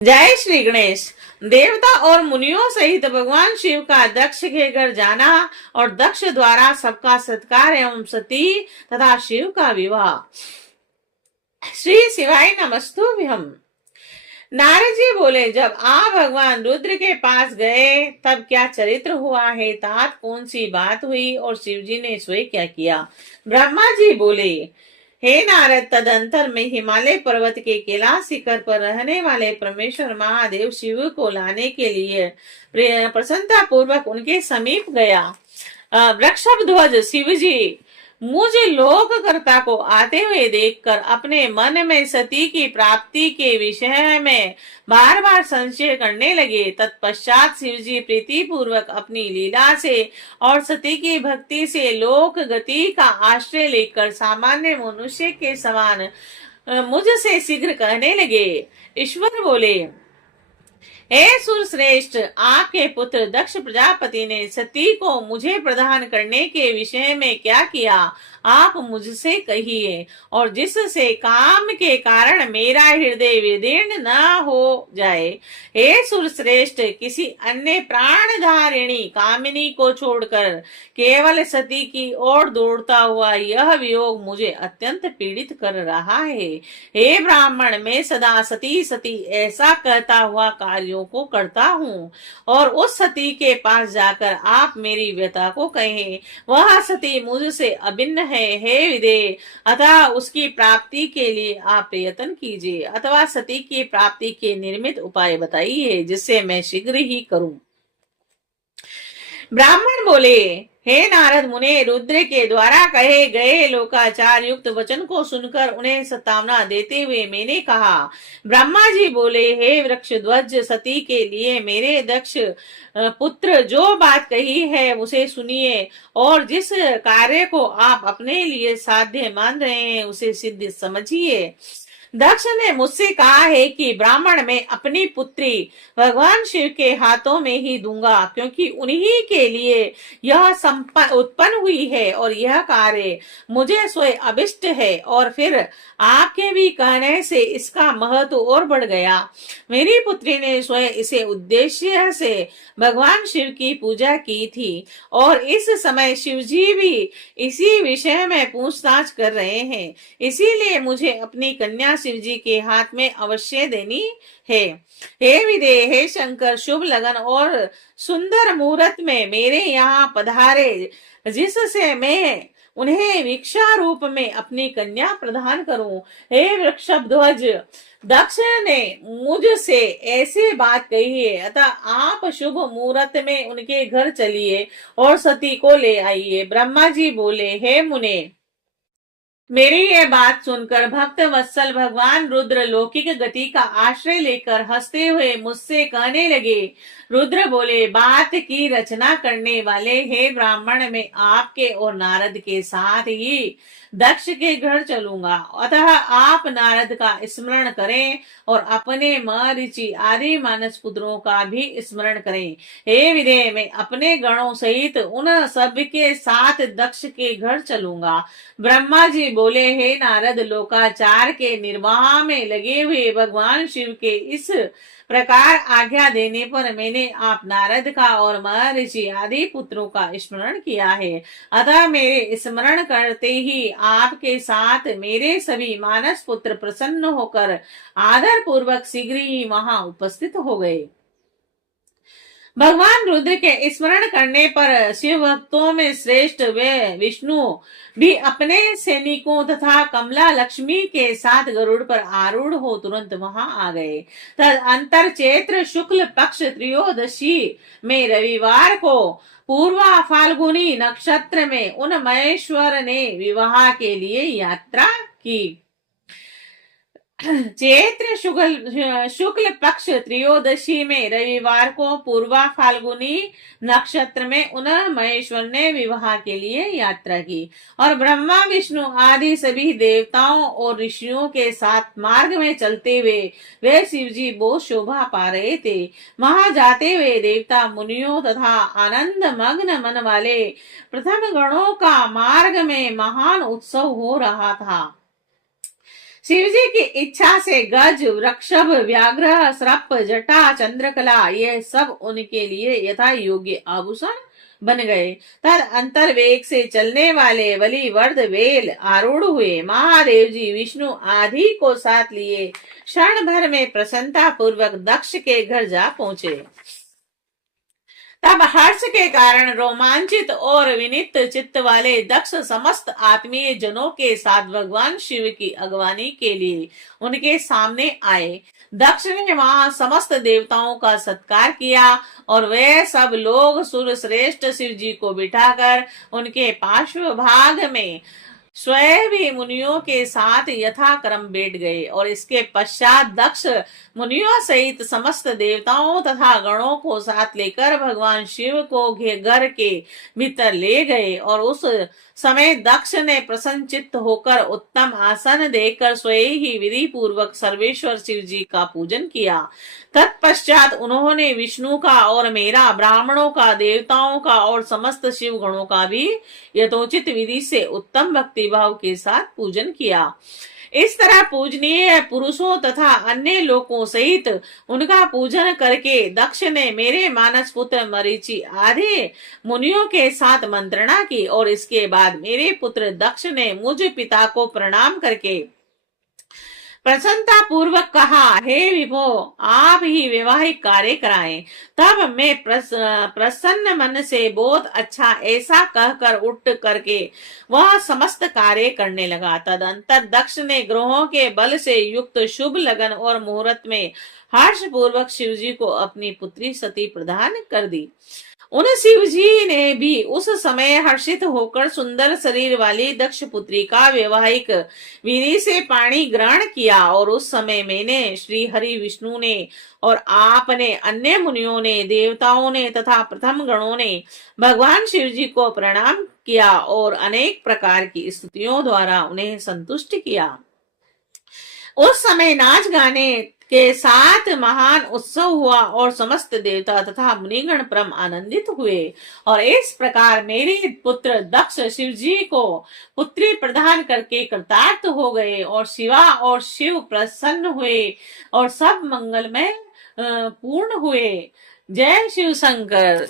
जय श्री गणेश। देवता और मुनियों सहित भगवान शिव का दक्ष के घर जाना और दक्ष द्वारा सबका सत्कार एवं सती तथा शिव का विवाह। श्री शिवाय नमस्तुभ्यम। नारद जी बोले, जब आप भगवान रुद्र के पास गए तब क्या चरित्र हुआ है, तात कौन सी बात हुई और शिव जी ने स्वयं क्या किया। ब्रह्मा जी बोले, हे नारद, तदंतर में हिमालय पर्वत के कैलाश शिखर पर रहने वाले परमेश्वर महादेव शिव को लाने के लिए प्रसन्नता पूर्वक उनके समीप गया। वृषभध्वज शिव जी मुझ लोककर्ता को आते हुए देखकर अपने मन में सती की प्राप्ति के विषय में बार बार संशय करने लगे। तत्पश्चात शिव जी प्रीति पूर्वक अपनी लीला से और सती की भक्ति से लोक गति का आश्रय लेकर सामान्य मनुष्य के समान मुझसे शीघ्र कहने लगे। ईश्वर बोले, हे सुर श्रेष्ठ, आपके पुत्र दक्ष प्रजापति ने सती को मुझे प्रदान करने के विषय में क्या किया, आप मुझसे कहिए, और जिससे काम के कारण मेरा हृदय विदीर्ण न हो जाए। हे सुर श्रेष्ठ, किसी अन्य प्राणधारिणी कामिनी को छोड़कर केवल सती की ओर दौड़ता हुआ यह वियोग मुझे अत्यंत पीड़ित कर रहा है। हे ब्राह्मण, मैं सदा सती सती ऐसा कहता हुआ कार्यों को करता हूँ, और उस सती के पास जाकर आप मेरी व्यथा को कहें। वह सती मुझसे अभिन्न है। हे विदे, अतः उसकी प्राप्ति के लिए आप प्रयत्न कीजिए, अथवा सती की प्राप्ति के निर्मित उपाय बताइए जिससे मैं शीघ्र ही करूं। ब्राह्मण बोले, हे नारद मुने, रुद्र के द्वारा कहे गए लोकाचार युक्त वचन को सुनकर उन्हें सतावना देते हुए मैंने कहा। ब्रह्मा जी बोले, हे वृक्ष ध्वज, सती के लिए मेरे दक्ष पुत्र जो बात कही है उसे सुनिए, और जिस कार्य को आप अपने लिए साध्य मान रहे हैं उसे सिद्ध समझिए। दक्ष ने मुझसे कहा है कि ब्राह्मण मैं अपनी पुत्री भगवान शिव के हाथों में ही दूंगा, क्योंकि उन्हीं के लिए यह उत्पन्न हुई है और यह कार्य मुझे स्वयं अभिष्ट है। और फिर आपके भी कहने से इसका महत्व और बढ़ गया। मेरी पुत्री ने स्वयं इसे उद्देश्य से भगवान शिव की पूजा की थी, और इस समय शिव जी भी इसी विषय में पूछताछ कर रहे हैं। इसीलिए मुझे अपनी कन्या शिव जी के हाथ में अवश्य देनी है। हे विदे, हे शंकर, शुभ लगन और सुंदर मुहूर्त में मेरे यहाँ पधारे, जिससे मैं उन्हें भिक्षा रूप में अपनी कन्या प्रदान करूं। हे वृषभध्वज, दक्ष ने मुझसे ऐसी बात कही है, अतः आप शुभ मुहूर्त में उनके घर चलिए और सती को ले आइए। ब्रह्मा जी बोले, हे मुने, मेरी ये बात सुनकर भक्त वत्सल भगवान रुद्र लौकिक गति का आश्रय लेकर हंसते हुए मुझसे कहने लगे। रुद्र बोले, बात की रचना करने वाले हे ब्राह्मण, मैं आपके और नारद के साथ ही दक्ष के घर चलूंगा, अतः आप नारद का स्मरण करें और अपने मरीचि आदि मानस पुत्रों का भी स्मरण करें। हे विदे, मैं अपने गणों सहित उन सब के साथ दक्ष के घर चलूंगा। ब्रह्मा जी बोले, हे नारद, लोकाचार के निर्वाह में लगे हुए भगवान शिव के इस प्रकार आज्ञा देने पर मैंने आप नारद का और महर्षि आदि पुत्रों का स्मरण किया है। अतः मेरे स्मरण करते ही आपके साथ मेरे सभी मानस पुत्र प्रसन्न होकर आदर पूर्वक शीघ्र ही वहां उपस्थित हो गए। भगवान रुद्र के स्मरण करने पर शिव भक्तों में श्रेष्ठ वे विष्णु भी अपने सैनिकों तथा कमला लक्ष्मी के साथ गरुड़ पर आरूढ़ हो तुरंत वहां आ गए। तद अंतर चैत्र शुक्ल पक्ष त्रयोदशी में रविवार को पूर्वा फाल्गुनी नक्षत्र में उन महेश्वर ने विवाह के लिए यात्रा की। चैत्र शुक्ल पक्ष त्रयोदशी में रविवार को पूर्वा फाल्गुनी नक्षत्र में उन महेश्वर ने विवाह के लिए यात्रा की, और ब्रह्मा विष्णु आदि सभी देवताओं और ऋषियों के साथ मार्ग में चलते हुए वे शिव जी बहुत शोभा पा रहे थे। वहां जाते हुए देवता मुनियों तथा आनंद मग्न मन वाले प्रथम गणों का मार्ग में महान उत्सव हो रहा था। शिव जी की इच्छा से गज, वृक्षभ, व्याघ्र, सर्प, जटा, चंद्रकला ये सब उनके लिए यथा योग्य आभूषण बन गए। तद अंतर्वेग से चलने वाले बलि वर्द वेल आरूढ़ हुए। महादेव जी विष्णु आदि को साथ लिए क्षण भर में प्रसन्नता पूर्वक दक्ष के घर जा पहुंचे। तब हर्ष के कारण रोमांचित और विनित चित्त वाले दक्ष समस्त आत्मीय जनों के साथ भगवान शिव की अगवानी के लिए उनके सामने आए। दक्ष ने वहां समस्त देवताओं का सत्कार किया और वे सब लोग सुर श्रेष्ठ शिव जी को बिठाकर उनके पार्श्व भाग में स्वयं भी मुनियों के साथ यथाक्रम बैठ गए और इसके पश्चात दक्ष मुनियों सहित समस्त देवताओं तथा गणों को साथ लेकर भगवान शिव को घर के भीतर ले गए और उस समय दक्ष ने प्रसन्नचित्त होकर उत्तम आसन देकर स्वयं ही विधि पूर्वक सर्वेश्वर शिव जी का पूजन किया। तत्पश्चात उन्होंने विष्णु का और मेरा, ब्राह्मणों का, देवताओं का और समस्त शिव गणों का भी यथोचित विधि से उत्तम भक्ति भाव के साथ पूजन किया। इस तरह पूजनीय पुरुषों तथा अन्य लोगों सहित उनका पूजन करके दक्ष ने मेरे मानस पुत्र मरीचि आदि मुनियों के साथ मंत्रणा की और इसके बाद मेरे पुत्र दक्ष ने मुझ पिता को प्रणाम करके प्रसन्नता पूर्वक कहा, हे विभो, आप ही वैवाहिक कार्य कराएं। तब मैं प्रसन्न मन से बहुत अच्छा ऐसा कहकर उठ करके वह समस्त कार्य करने लगा। तदंतर दक्ष ने ग्रहों के बल से युक्त शुभ लगन और मुहूर्त में हर्ष पूर्वक शिव जी को अपनी पुत्री सती प्रदान कर दी। उन शिव जी ने भी उस समय हर्षित होकर सुंदर शरीर वाली दक्ष पुत्री का वैवाहिक विधि से पाणी ग्रहण किया और उस समय मैंने, श्री हरि विष्णु ने और आपने, अन्य मुनियों ने, देवताओं ने तथा प्रथम गणों ने भगवान शिव जी को प्रणाम किया और अनेक प्रकार की स्तुतियों द्वारा उन्हें संतुष्ट किया। उस समय नाच गाने के साथ महान उत्सव हुआ और समस्त देवता तथा मुनिगण परम आनंदित हुए और इस प्रकार मेरे पुत्र दक्ष शिव जी को पुत्री प्रदान करके कृतार्थ हो गए और शिवा और शिव प्रसन्न हुए और सब मंगलमय पूर्ण हुए। जय शिव शंकर।